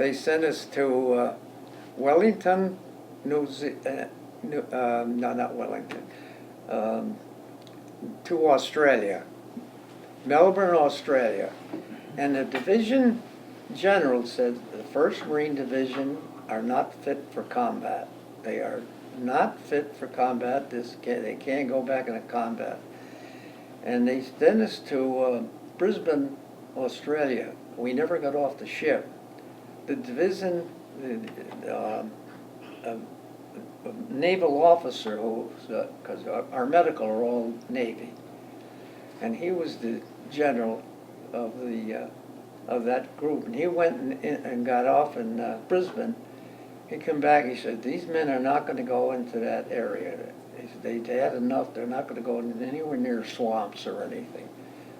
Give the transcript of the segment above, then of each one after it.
they sent us to Wellington, no, not Wellington, to Australia, Melbourne, Australia. And the division general said the 1st Marine Division are not fit for combat. They are not fit for combat. They can't go back into combat. And they sent us to Brisbane, Australia. We never got off the ship. The division, a naval officer, because our medical are all Navy, and he was the general of that group. And he went and got off in Brisbane. He came back. He said, "These men are not going to go into that area. They had enough. They're not going to go anywhere near swamps or anything."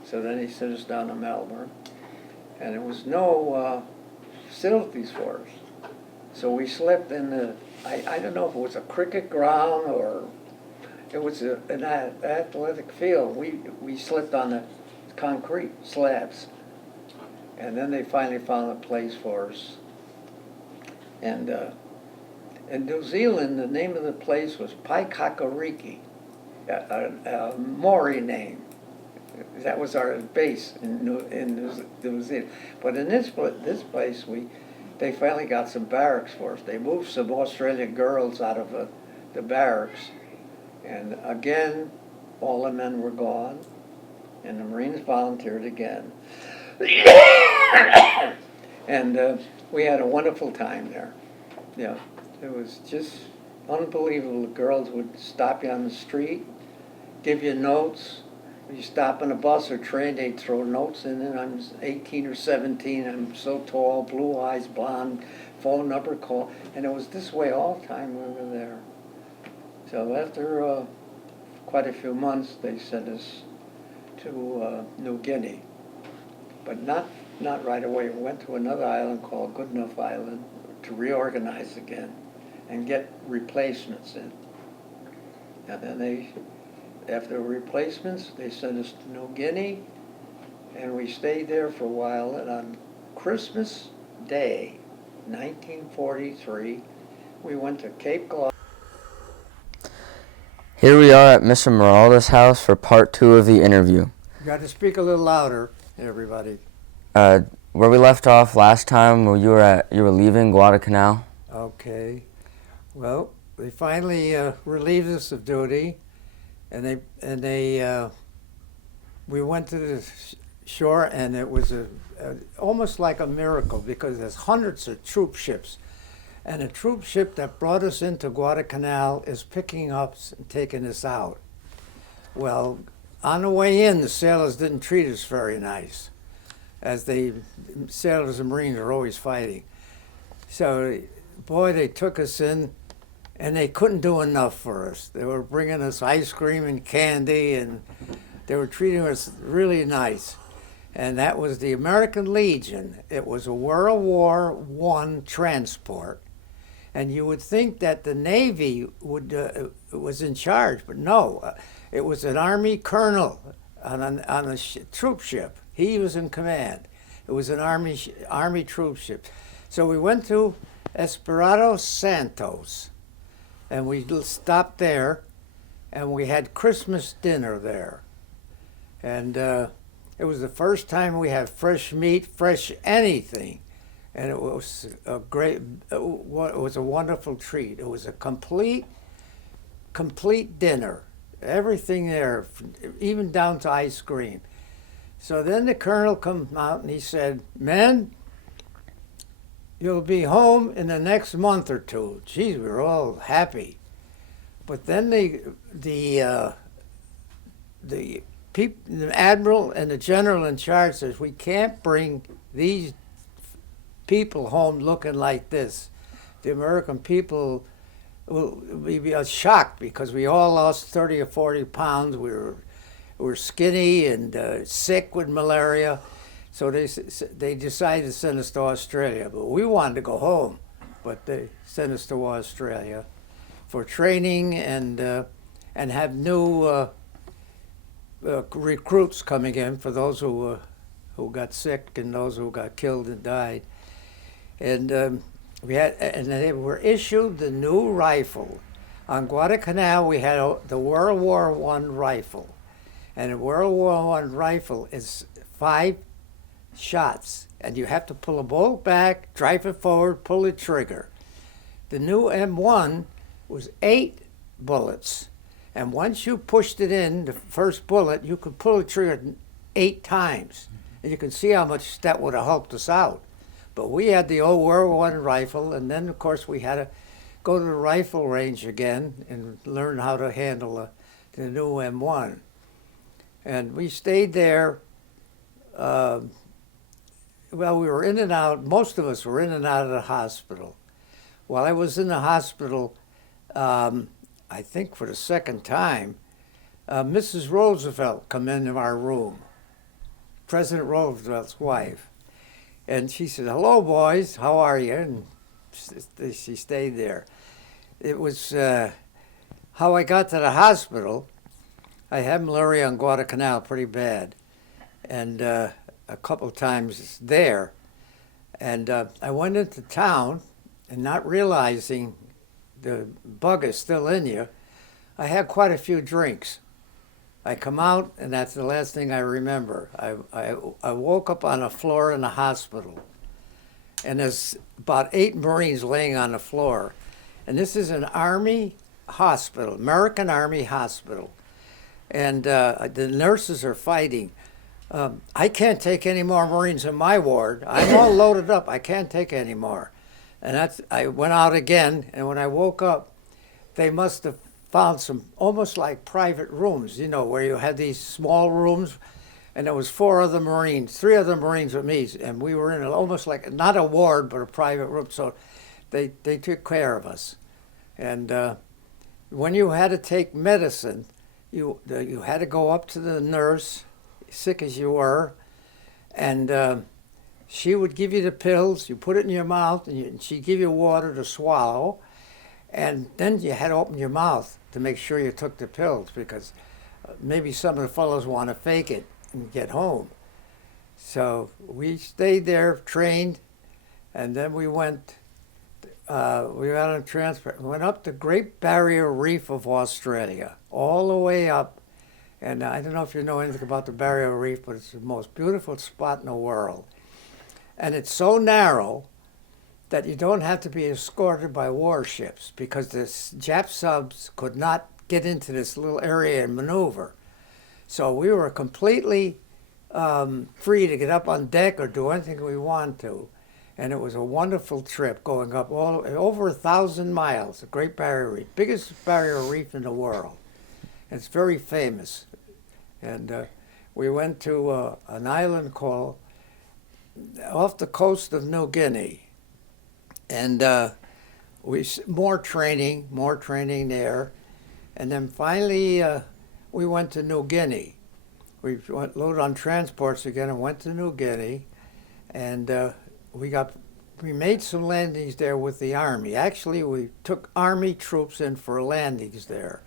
So then he sent us down to Melbourne, and there was no facilities for us. So we slept in I don't know if it was a cricket ground or it was an athletic field. We slept on the concrete slabs. And then they finally found a place for us. And in New Zealand, the name of the place was Paikakariki, a Maori name. That was our base in New Zealand. But in this place, they finally got some barracks for us. They moved some Australian girls out of the barracks. And again, all the men were gone, and the Marines volunteered again. And we had a wonderful time there. Yeah, it was just unbelievable. The girls would stop you on the street, give you notes. If you stop on a bus or train, they'd throw notes in it. I'm 18 or 17. I'm so tall, blue eyes, blonde, phone number, call. And it was this way all the time we were there. So after quite a few months, they sent us to New Guinea. But not right away. We went to another island called Goodenough Island to reorganize again and get replacements in. And then after replacements, they sent us to New Guinea, and we stayed there for a while. And on Christmas Day, 1943, we went to Cape Cod. Here we are at Mr. Marolda's house for part 2 of the interview. You got to speak a little louder, everybody. Where we left off last time, where you were leaving Guadalcanal. Okay. Well, they finally relieved us of duty, and we went to the shore, and it was almost like a miracle because there's hundreds of troop ships, and a troop ship that brought us into Guadalcanal is picking up and taking us out. Well, on the way in, the sailors didn't treat us very nice, as sailors and Marines are always fighting. So, boy, they took us in, and they couldn't do enough for us. They were bringing us ice cream and candy, and they were treating us really nice. And that was the American Legion. It was a World War I transport. And you would think that the Navy was in charge, but no. It was an Army colonel on a troop ship. He was in command. It was an Army troop ship. So we went to Espirito Santos, and we stopped there, and we had Christmas dinner there. And it was the first time we had fresh meat, fresh anything. And it was it was a wonderful treat. It was a complete dinner. Everything there, even down to ice cream. So then the colonel come out and he said, "Men, you'll be home in the next month or two." Geez, we were all happy. But then the admiral and the general in charge says, "We can't bring these people home looking like this. The American people will be shocked because we all lost 30 or 40 pounds. We were skinny and sick with malaria." So they decided to send us to Australia. But we wanted to go home. But they sent us to Australia for training and have new recruits coming in for those who got sick and those who got killed and died. And and they were issued the new rifle. On Guadalcanal, we had the World War I rifle. And a World War I rifle is 5 shots. And you have to pull a bolt back, drive it forward, pull the trigger. The new M1 was 8 bullets. And once you pushed it in, the first bullet, you could pull the trigger 8 times. And you can see how much that would have helped us out. But we had the old World War I rifle, and then, of course, we had to go to the rifle range again and learn how to handle the new M1. And we stayed there. Well, we were in and out. Most of us were in and out of the hospital. While I was in the hospital, I think for the second time, Mrs. Roosevelt come into our room, President Roosevelt's wife. And she said, "Hello, boys, how are you?" And she stayed there. It was how I got to the hospital. I had malaria on Guadalcanal pretty bad, and a couple times there. And I went into town, and not realizing the bug is still in you, I had quite a few drinks. I come out, and that's the last thing I remember. I woke up on the floor in the hospital, and there's about 8 Marines laying on the floor. And this is an Army hospital, American Army hospital. And the nurses are fighting. I can't take any more Marines in my ward. I'm all loaded up. I can't take any more. And I went out again, and when I woke up, they must have found some almost like private rooms, you know, where you had these small rooms, and there was 4 other Marines, 3 other Marines with me, and we were in almost like, not a ward, but a private room, so they took care of us. And when you had to take medicine, you had to go up to the nurse, sick as you were, and she would give you the pills, you put it in your mouth, and she'd give you water to swallow, and then you had to open your mouth to make sure you took the pills, because maybe some of the fellows want to fake it and get home. So we stayed there, trained, and then we went on transport. We went up the Great Barrier Reef of Australia, all the way up. And I don't know if you know anything about the Barrier Reef, but it's the most beautiful spot in the world. And it's so narrow that you don't have to be escorted by warships, because the Jap subs could not get into this little area and maneuver. So we were completely free to get up on deck or do anything we wanted to. And it was a wonderful trip going up over 1,000 miles, the Great Barrier Reef, biggest barrier reef in the world. It's very famous. And we went to an island called, off the coast of New Guinea. And more training there. And then finally we went to New Guinea. We went loaded on transports again and went to New Guinea. And we made some landings there with the Army. Actually, we took Army troops in for landings there.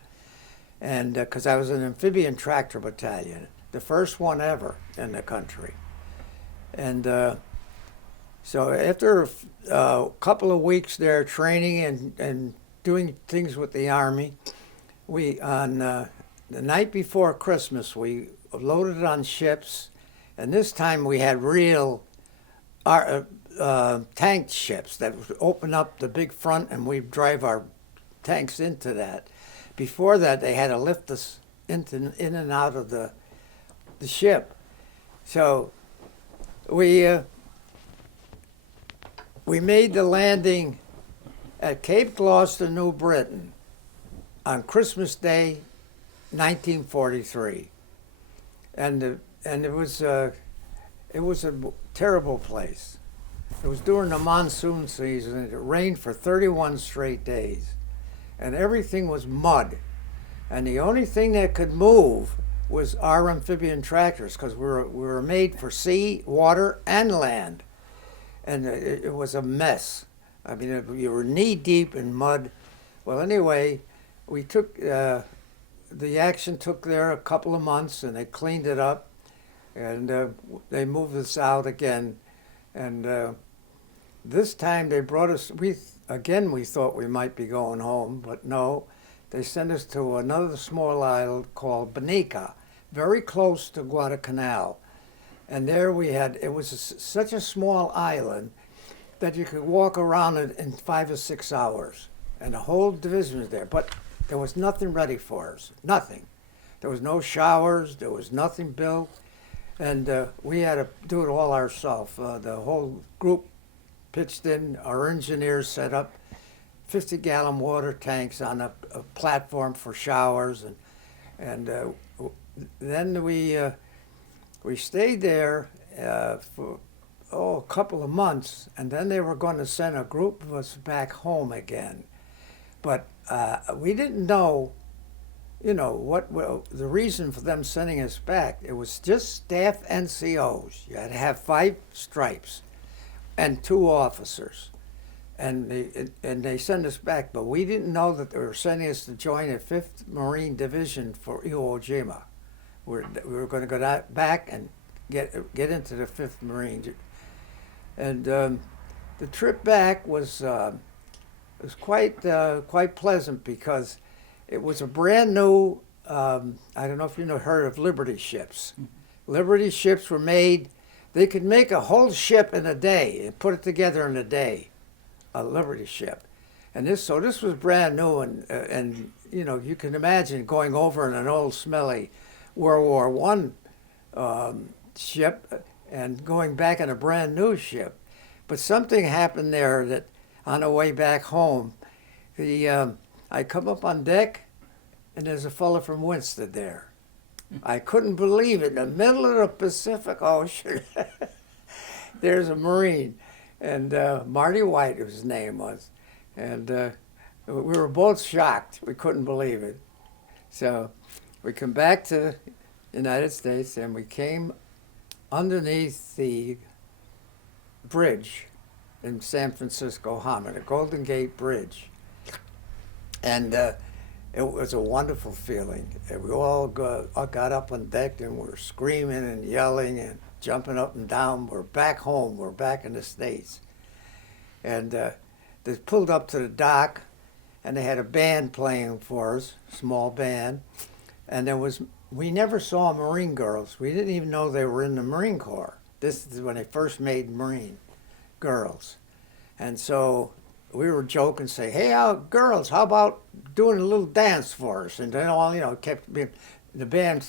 And because I was an amphibian tractor battalion, the first one ever in the country. And so after a couple of weeks there training and doing things with the Army, we, on the night before Christmas, we loaded it on ships, and this time we had real tank ships that would open up the big front and we'd drive our tanks into that. Before that, they had to lift us in and out of the ship. So we made the landing at Cape Gloucester, New Britain, on Christmas Day, 1943, and it was a terrible place. It was during the monsoon season, and it rained for 31 straight days, and everything was mud, and the only thing that could move was our amphibian tractors, because we were made for sea, water, and land. And it was a mess. I mean, you were knee deep in mud. Well, anyway, we took, the action took there a couple of months, and they cleaned it up, and they moved us out again. And this time they brought us, we thought we might be going home, but no, they sent us to another small island called Banica, very close to Guadalcanal. And there it was such a small island that you could walk around it in 5 or 6 hours. And the whole division was there. But there was nothing ready for us, nothing. There was no showers, there was nothing built. And we had to do it all ourselves. The whole group pitched in, our engineers set up 50-gallon water tanks on a platform for showers. And then we stayed there for a couple of months, and then they were going to send a group of us back home again. But we didn't know, what the reason for them sending us back. It was just staff NCOs. You had to have 5 stripes and 2 officers. And they sent us back, but we didn't know that they were sending us to join the 5th Marine Division for Iwo Jima. We were going to go back and get into the 5th Marine. And the trip back was quite pleasant because it was a brand new, I don't know if you heard of Liberty ships. Liberty ships were made, they could make a whole ship in a day and put it together in a day, a Liberty ship. And this was brand new, and you can imagine going over in an old smelly World War I ship and going back in a brand new ship. But something happened there that on the way back home, I come up on deck and there's a fella from Winston there. I couldn't believe it. In the middle of the Pacific Ocean, there's a Marine, and Marty White, his name was. And we were both shocked. We couldn't believe it. So we come back to the United States, and we came underneath the bridge in San Francisco Harbor, the Golden Gate Bridge. And it was a wonderful feeling. And we all got up on deck and we were screaming and yelling and jumping up and down. We're back home. We're back in the States. And they pulled up to the dock, and they had a band playing for us, small band. And we never saw Marine girls. We didn't even know they were in the Marine Corps. This is when they first made Marine girls. And so we were joking, say, hey, girls, how about doing a little dance for us? And then all, kept being, the band,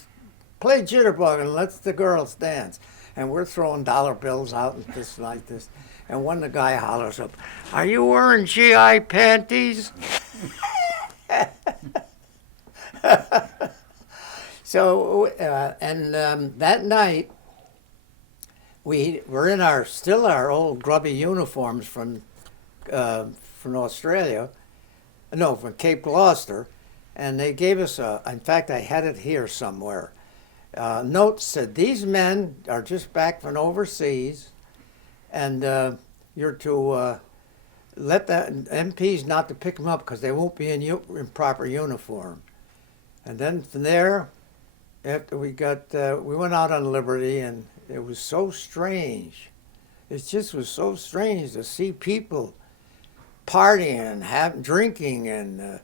play Jitterbug and let the girls dance. And we're throwing dollar bills out and this like this. And one of the guy hollers up, are you wearing GI panties? So, that night, we were in still our old grubby uniforms from Australia, no, from Cape Gloucester, and they gave us in fact, I had it here somewhere, note said, these men are just back from overseas, and you're to let the MPs not to pick them up because they won't be in proper uniform. And then from there, after we went out on Liberty, and it was so strange. It just was so strange to see people partying, drinking, and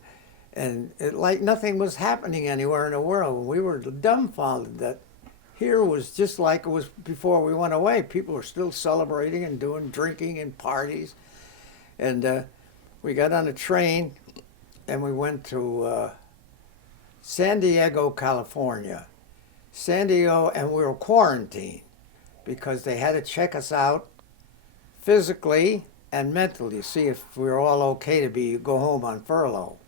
it like nothing was happening anywhere in the world. We were dumbfounded that here was just like it was before we went away. People were still celebrating and doing drinking and parties. And we got on a train and we went to San Diego, California. San Diego, and we were quarantined because they had to check us out physically and mentally, see if we were all okay to go home on furlough.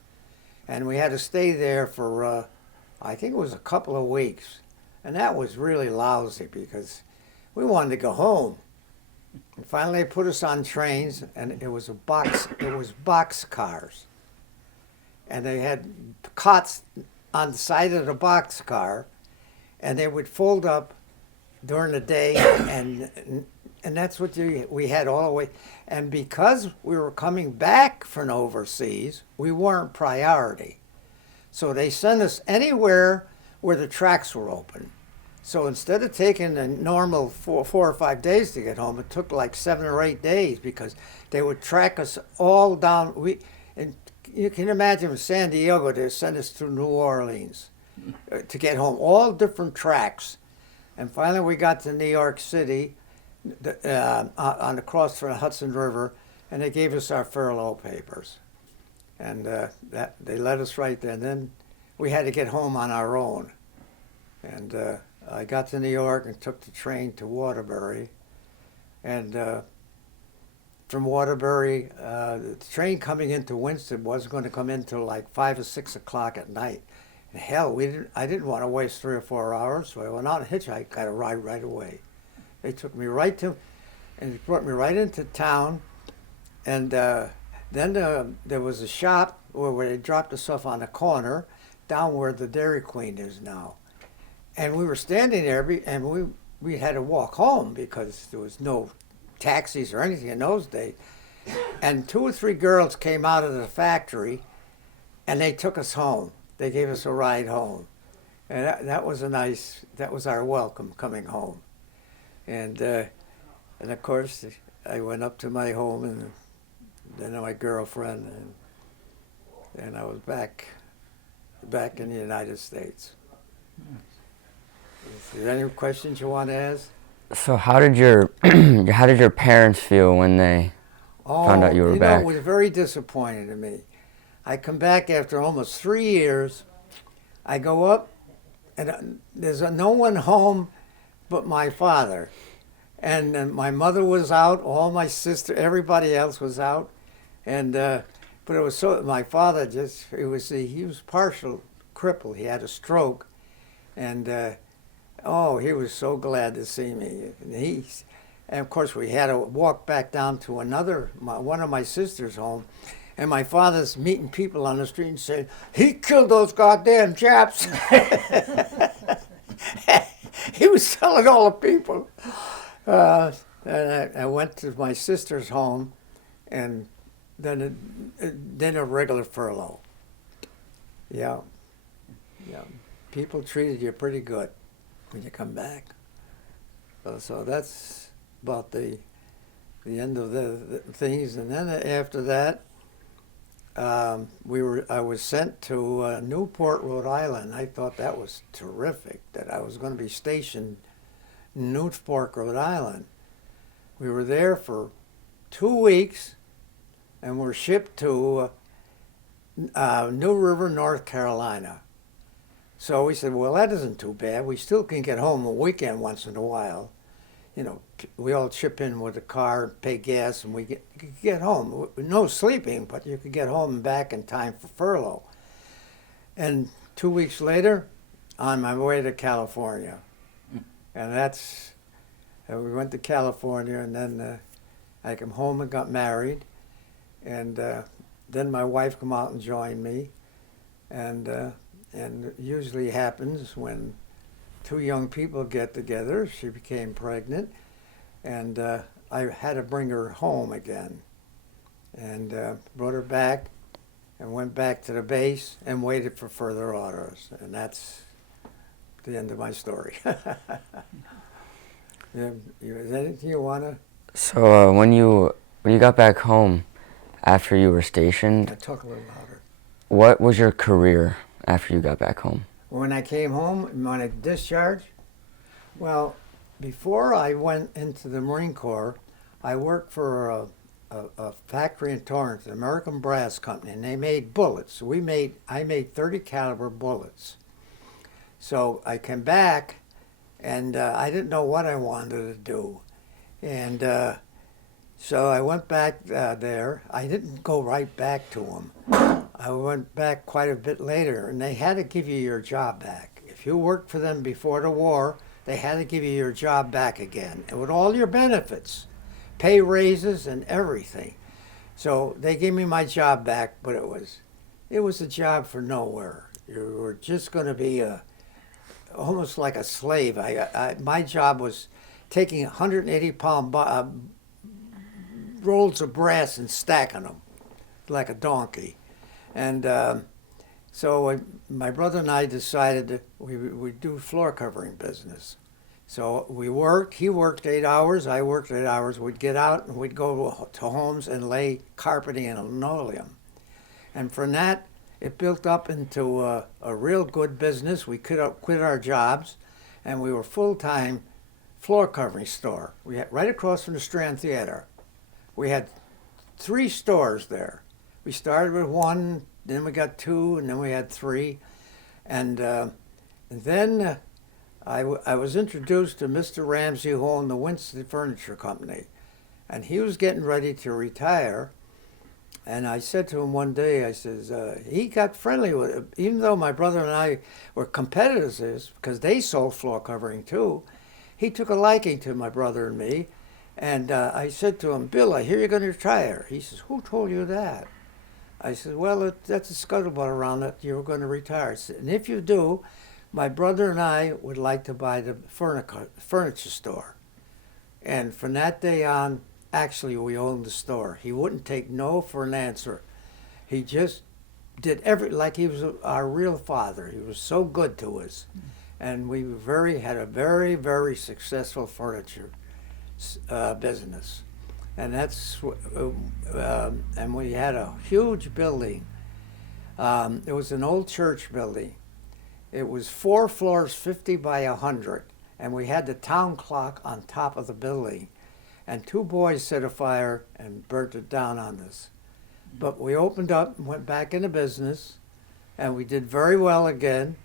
And we had to stay there for, I think it was a couple of weeks. And that was really lousy because we wanted to go home. And finally they put us on trains, and it was box cars. And they had cots on the side of the box car, and they would fold up during the day, and that's what we had all the way. And because we were coming back from overseas, we weren't priority. So they sent us anywhere where the tracks were open. So instead of taking a normal 4 or 5 days to get home, it took like 7 or 8 days because they would track us all down. And you can imagine from San Diego, they sent us to New Orleans to get home, all different tracks. And finally, we got to New York City on the cross from the Hudson River, and they gave us our furlough papers. And that they let us right there. And then we had to get home on our own. And I got to New York and took the train to Waterbury. And from Waterbury, the train coming into Winston wasn't going to come in till like 5 or 6 o'clock at night. And hell, I didn't want to waste 3 or 4 hours, so I went out and hitchhiked, got a ride right away. They took me right to, and they brought me right into town. And then there was a shop where they dropped the stuff on the corner, down where the Dairy Queen is now. And we were standing there, and we had to walk home because there was no taxis or anything in those days. And 2 or 3 girls came out of the factory, and they took us home. They gave us a ride home. And that was that was our welcome coming home. And of course, I went up to my home, and then my girlfriend, and I was back in the United States. Is there any questions you want to ask? So how did your parents feel when they found out you were back? It was very disappointing to me. I come back after almost 3 years. I go up, and there's no one home but my father. And my mother was out, all my sister, everybody else was out. And but it was so, my father he was partial crippled. He had a stroke. And he was so glad to see me. And of course, we had to walk back down to one of my sister's home. And my father's meeting people on the street and saying, "He killed those goddamn Japs." He was telling all the people. And I went to my sister's home, and then a regular furlough. Yeah. People treated you pretty good when you come back. So that's about the end of the things. And then after that, I was sent to Newport, Rhode Island. I thought that was terrific, that I was going to be stationed in Newport, Rhode Island. We were there for 2 weeks, and were shipped to New River, North Carolina. So we said, well, that isn't too bad. We still can get home a weekend once in a while. You know, we all chip in with the car, pay gas, and we get home. No sleeping, but you could get home and back in time for furlough. And 2 weeks later, on my way to California. And we went to California, and then I came home and got married. And then my wife came out and joined me. And it usually happens when 2 young people get together. She became pregnant, and I had to bring her home again. And brought her back, and went back to the base and waited for further orders. And that's the end of my story. Is there anything you want to? So when you got back home after you were stationed, I talk a little louder. What was your career after you got back home? When I came home, when I discharged, well, before I went into the Marine Corps, I worked for a factory in Torrance, an American Brass Company, and they made bullets. I made 30 caliber bullets. So I came back, and I didn't know what I wanted to do. And so I went back there. I didn't go right back to them. I went back quite a bit later, and they had to give you your job back. If you worked for them before the war, they had to give you your job back again, and with all your benefits, pay raises and everything. So they gave me my job back, but it was a job for nowhere. You were just going to be almost like a slave. My job was taking 180-pound rolls of brass and stacking them like a donkey. And So my brother and I decided that we'd do floor covering business. So we worked, he worked 8 hours, I worked 8 hours. We'd get out and we'd go to homes and lay carpeting and linoleum. And from that, it built up into a real good business. We quit our jobs and we were full-time floor covering store. We had right across from the Strand Theater. We had 3 stores there. We started with 1, then we got 2, and then we had 3. And then I was introduced to Mr. Ramsey, who owned the Winston Furniture Company. And he was getting ready to retire. And I said to him one day, I says, he got friendly with it. Even though my brother and I were competitors, because they sold floor covering too, he took a liking to my brother and me. And I said to him, Bill, I hear you're going to retire. He says, who told you that? I said, well, that's a scuttlebutt around that you're going to retire. And if you do, my brother and I would like to buy the furniture store. And from that day on, actually, we owned the store. He wouldn't take no for an answer. He just did like he was our real father. He was so good to us. And we had a very, very successful furniture business. And and we had a huge building. It was an old church building. It was 4 floors, 50 by 100. And we had the town clock on top of the building. And 2 boys set a fire and burnt it down on us. But we opened up and went back into business, and we did very well again.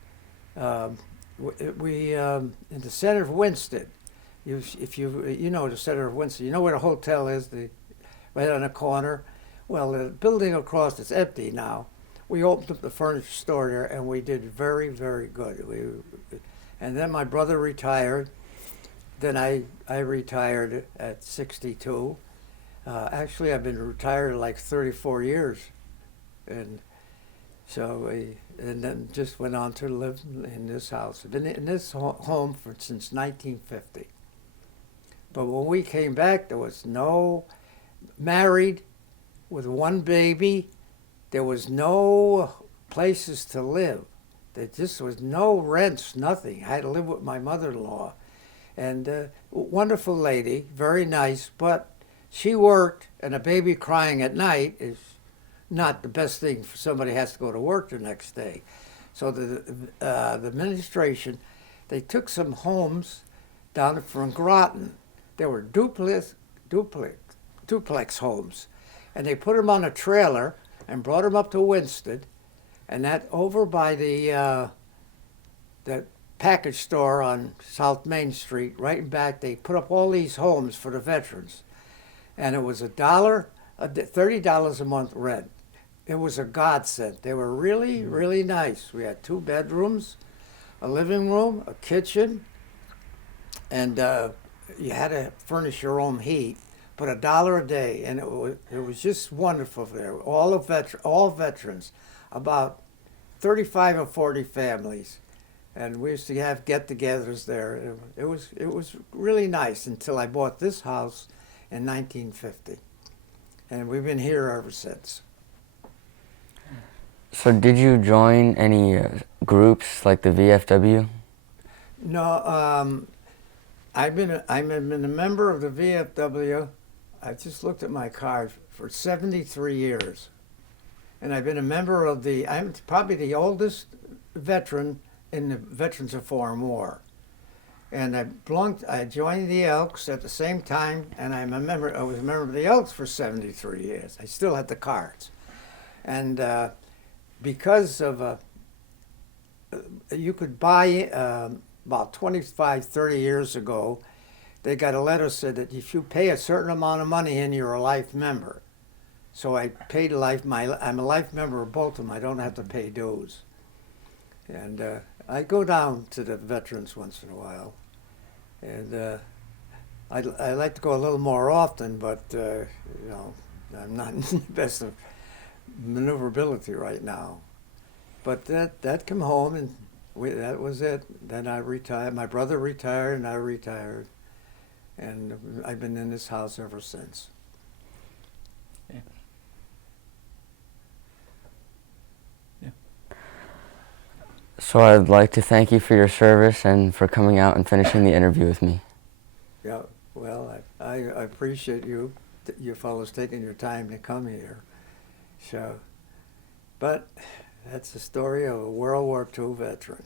We in the center of Winston. If you know the center of Winston, you know where the hotel is, right on the corner. Well, the building across it's empty now. We opened up the furniture store there, and we did very, very good. And then my brother retired. Then I retired at 62. Actually, I've been retired like 34 years, and so and then just went on to live in this house. I've been in this home since 1950. But when we came back, there was no married with 1 baby. There was no places to live. There just was no rents, nothing. I had to live with my mother-in-law. And wonderful lady, very nice, but she worked, and a baby crying at night is not the best thing for somebody who has to go to work the next day. So the administration, they took some homes down from Groton. They were duplex homes, and they put them on a trailer and brought them up to Winston, and that over by the package store on South Main Street, right in back, they put up all these homes for the veterans. And it was $30 a month rent. It was a godsend. They were really, really nice. We had 2 bedrooms, a living room, a kitchen, and you had to furnish your own heat, but $1 a day, and it was just wonderful there. All veterans, about 35 or 40 families. And we used to have get-togethers there. It was really nice until I bought this house in 1950, and we've been here ever since. So did you join any groups like the VFW? No, I've been a member of the VFW. I just looked at my card for 73 years, and I've been a member of I'm probably the oldest veteran in the Veterans of Foreign War. And I joined the Elks at the same time, and I was a member of the Elks for 73 years. I still had the cards. And because of, you could buy, about 25, 30 years ago, they got a letter said that if you pay a certain amount of money in, you're a life member. So I paid I'm a life member of both of them. I don't have to pay dues. And I go down to the veterans once in a while, and I like to go a little more often, but I'm not in the best of maneuverability right now. But that came home, and that was it. Then I retired. My brother retired, and I retired, and I've been in this house ever since. Yeah. Yeah. So I'd like to thank you for your service and for coming out and finishing the interview with me. Yeah, well, I appreciate you fellows taking your time to come here. So, but that's the story of a World War II veteran.